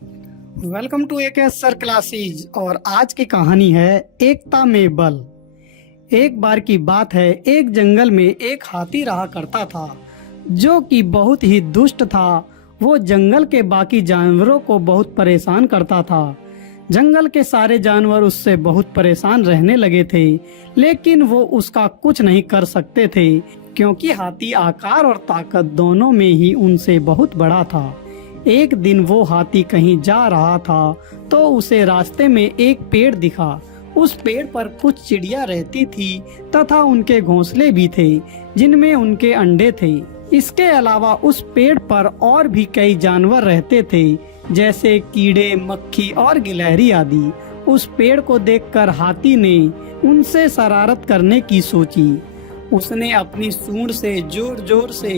Welcome to AKS sir classes. और आज की कहानी है एकता में बल। एक बार की बात है, एक जंगल में एक हाथी रहा करता था जो कि बहुत ही दुष्ट था। वो जंगल के बाकी जानवरों को बहुत परेशान करता था। जंगल के सारे जानवर उससे बहुत परेशान रहने लगे थे, लेकिन वो उसका कुछ नहीं कर सकते थे क्योंकि हाथी आकार और ताकत दोनों में ही उनसे बहुत बड़ा था। एक दिन वो हाथी कहीं जा रहा था तो उसे रास्ते में एक पेड़ दिखा। उस पेड़ पर कुछ चिड़िया रहती थी तथा उनके घोंसले भी थे जिनमें उनके अंडे थे। इसके अलावा उस पेड़ पर और भी कई जानवर रहते थे जैसे कीड़े, मक्खी और गिलहरी आदि। उस पेड़ को देखकर हाथी ने उनसे शरारत करने की सोची। उसने अपनी सूंड से जोर जोर से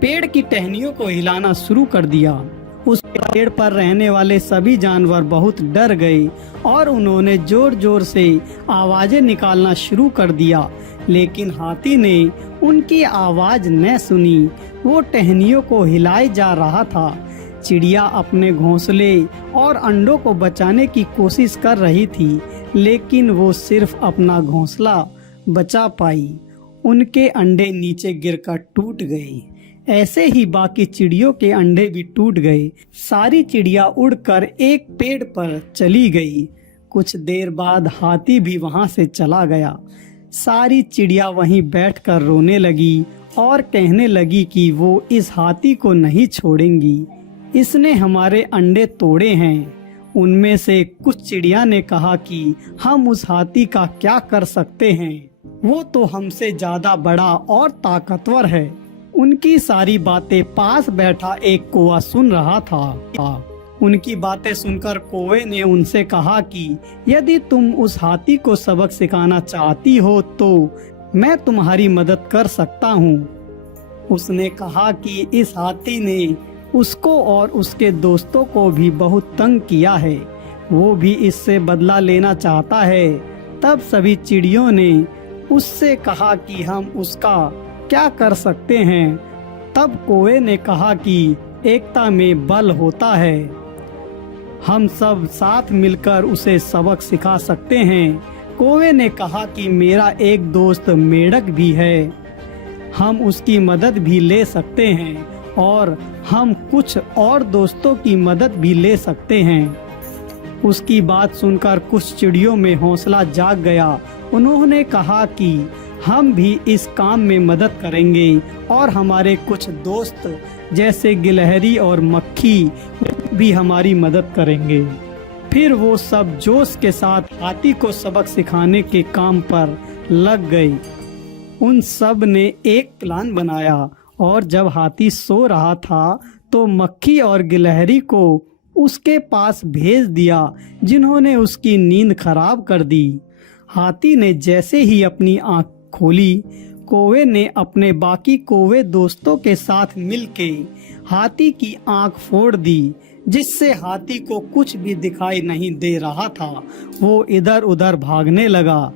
पेड़ की टहनियों को हिलाना शुरू कर दिया। उस पेड़ पर रहने वाले सभी जानवर बहुत डर गए और उन्होंने जोर जोर से आवाजें निकालना शुरू कर दिया, लेकिन हाथी ने उनकी आवाज न सुनी। वो टहनियों को हिलाए जा रहा था। चिड़िया अपने घोंसले और अंडों को बचाने की कोशिश कर रही थी, लेकिन वो सिर्फ अपना घोंसला बचा पाई। उनके अंडे नीचे गिरकर टूट गए। ऐसे ही बाकी चिड़ियों के अंडे भी टूट गए। सारी चिड़िया उड़कर एक पेड़ पर चली गई। कुछ देर बाद हाथी भी वहां से चला गया। सारी चिड़िया वहीं बैठकर रोने लगी और कहने लगी कि वो इस हाथी को नहीं छोड़ेंगी। इसने हमारे अंडे तोड़े हैं। उनमें से कुछ चिड़िया ने कहा कि हम उस हाथी का क्या कर सकते हैं, वो तो हमसे ज्यादा बड़ा और ताकतवर है। उनकी सारी बातें पास बैठा एक कौवा सुन रहा था। उनकी बातें सुनकर कौवे ने उनसे कहा कि यदि तुम उस हाथी को सबक सिखाना चाहती हो तो मैं तुम्हारी मदद कर सकता हूँ। उसने कहा कि इस हाथी ने उसको और उसके दोस्तों को भी बहुत तंग किया है, वो भी इससे बदला लेना चाहता है। तब सभी चिड़ियों ने उससे कहा कि हम उसका क्या कर सकते हैं। तब कौवे ने कहा कि एकता में बल होता है, हम सब साथ मिलकर उसे सबक सिखा सकते हैं। कौवे ने कहा कि मेरा एक दोस्त मेढक भी है, हम उसकी मदद भी ले सकते हैं और हम कुछ और दोस्तों की मदद भी ले सकते हैं। उसकी बात सुनकर कुछ चिड़ियों में हौसला जाग गया। उन्होंने कहा कि हम भी इस काम में मदद करेंगे और हमारे कुछ दोस्त जैसे गिलहरी और मक्खी भी हमारी मदद करेंगे। फिर वो सब जोश के साथ हाथी को सबक सिखाने के काम पर लग गए। उन सब ने एक प्लान बनाया और जब हाथी सो रहा था तो मक्खी और गिलहरी को उसके पास भेज दिया, जिन्होंने उसकी नींद खराब कर दी। हाथी ने जैसे ही अपनी आंख खोली, कौवे ने अपने बाकी कौवे दोस्तों के साथ मिलके हाथी की आंख फोड़ दी, जिससे हाथी को कुछ भी दिखाई नहीं दे रहा था। वो इधर उधर भागने लगा।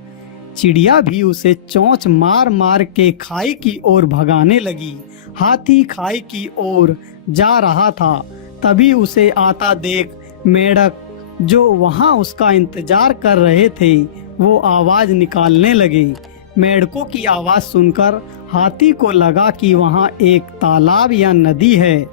चिड़िया भी उसे चोंच मार मार के खाई की ओर भगाने लगी। हाथी खाई की ओर जा रहा था, तभी उसे आता देख मेढक जो वहां उसका इंतजार कर रहे थे वो आवाज निकालने लगे। मेढकों की आवाज सुनकर हाथी को लगा कि वहां एक तालाब या नदी है।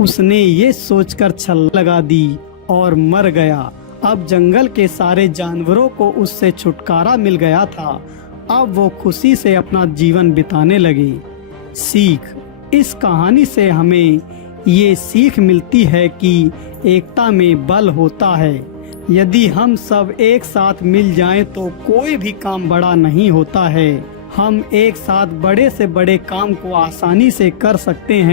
उसने ये सोचकर छलांग लगा दी और मर गया। अब जंगल के सारे जानवरों को उससे छुटकारा मिल गया था। अब वो खुशी से अपना जीवन बिताने लगे। सीख, इस कहानी से हमें ये सीख मिलती है कि एकता में बल होता है। यदि हम सब एक साथ मिल जाएं तो कोई भी काम बड़ा नहीं होता है। हम एक साथ बड़े से बड़े काम को आसानी से कर सकते हैं।